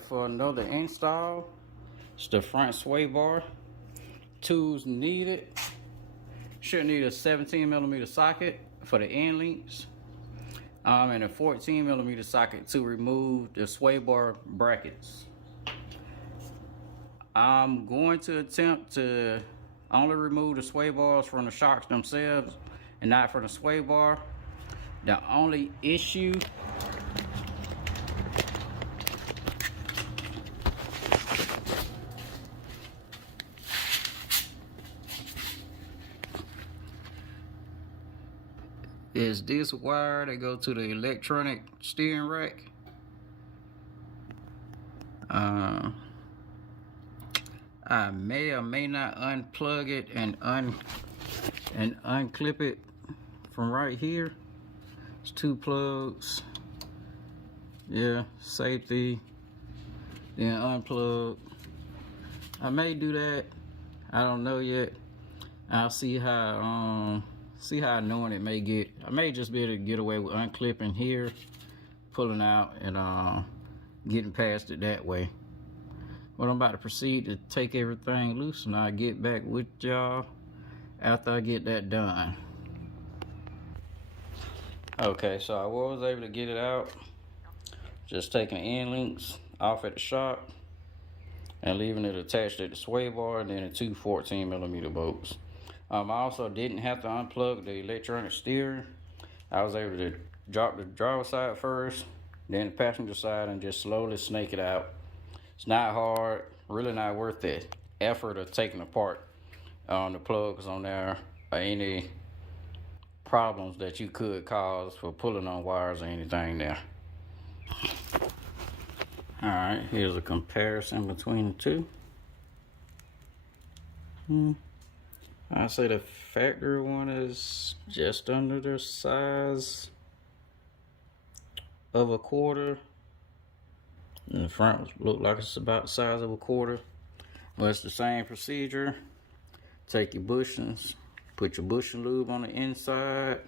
Alright, for another install, it's the front sway bar. Tools needed. Should need a 17mm socket for the end links, and a 14mm socket to remove the sway bar brackets. I'm going to attempt to only remove the sway bars from the shocks themselves and not from the sway bar. The only issue is this wire that goes to the electronic steering rack. I may or may not unplug it and unclip it from right here. It's 2 plugs. Yeah, safety. Then unplug. I may do that. I don't know yet. I'll see how annoying it may get. I may just be able to get away with unclipping here, pulling out, and getting past it that way. But I'm about to proceed to take everything loose, and I'll get back with y'all after I get that done. Okay, so I was able to get it out. Just taking the end links off at the shop and leaving it attached to the sway bar, and then the 2 14mm bolts. I also didn't have to unplug the electronic steering. I was able to drop the driver's side first, then the passenger side, and just slowly snake it out. It's not hard, really not worth the effort of taking apart the plugs on there or any problems that you could cause for pulling on wires or anything there. Alright, here's a comparison between the two. I'd say the factory one is just under the size of a quarter. And the front look like it's about the size of a quarter. But it's the same procedure. Take your bushings, put your bushing lube on the inside.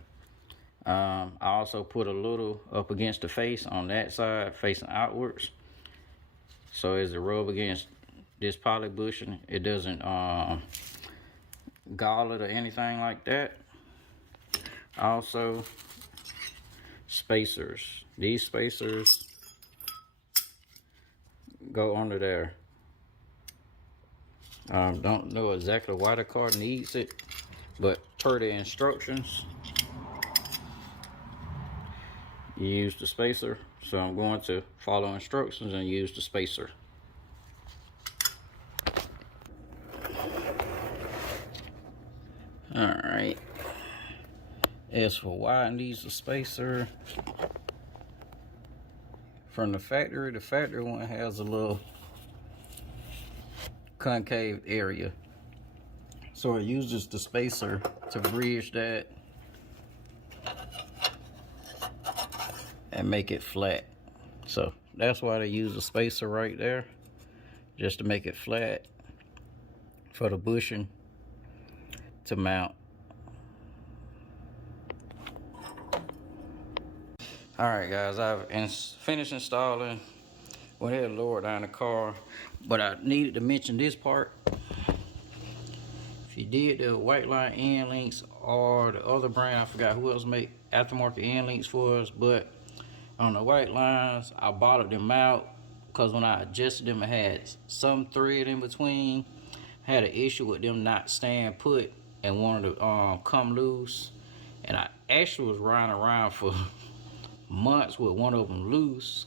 I also put a little up against the face on that side, facing outwards. So as it rub against this poly bushing, it doesn't gall it or anything like that. Also, spacers. These spacers go under there. Don't know exactly why the car needs it, but per the instructions, you use the spacer. So I'm going to follow instructions and use the spacer. Alright. As for why it needs a spacer, from the factory one has a little concave area. So it uses the spacer to bridge that and make it flat. So that's why they use a spacer right there, just to make it flat for the bushing to mount. Alright guys, I've finished installing. Went ahead and lowered down the car, but I needed to mention this part. If you did the white line end links or the other brand, I forgot who else make aftermarket end links for us, but on the white lines, I bottled them out because when I adjusted them, I had some thread in between. I had an issue with them not staying put and wanted to come loose. And I actually was riding around for months with one of them loose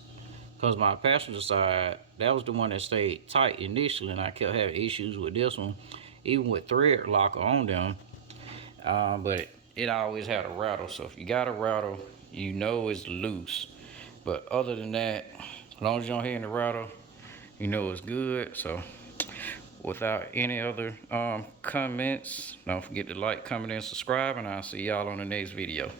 because my passenger side, that was the one that stayed tight initially, and I kept having issues with this one, even with thread locker on them. But it always had a rattle. So if you got a rattle, you know it's loose. But other than that, as long as you don't hear any rattle, you know it's good. So without any other comments, don't forget to like, comment, and subscribe, and I'll see y'all on the next video.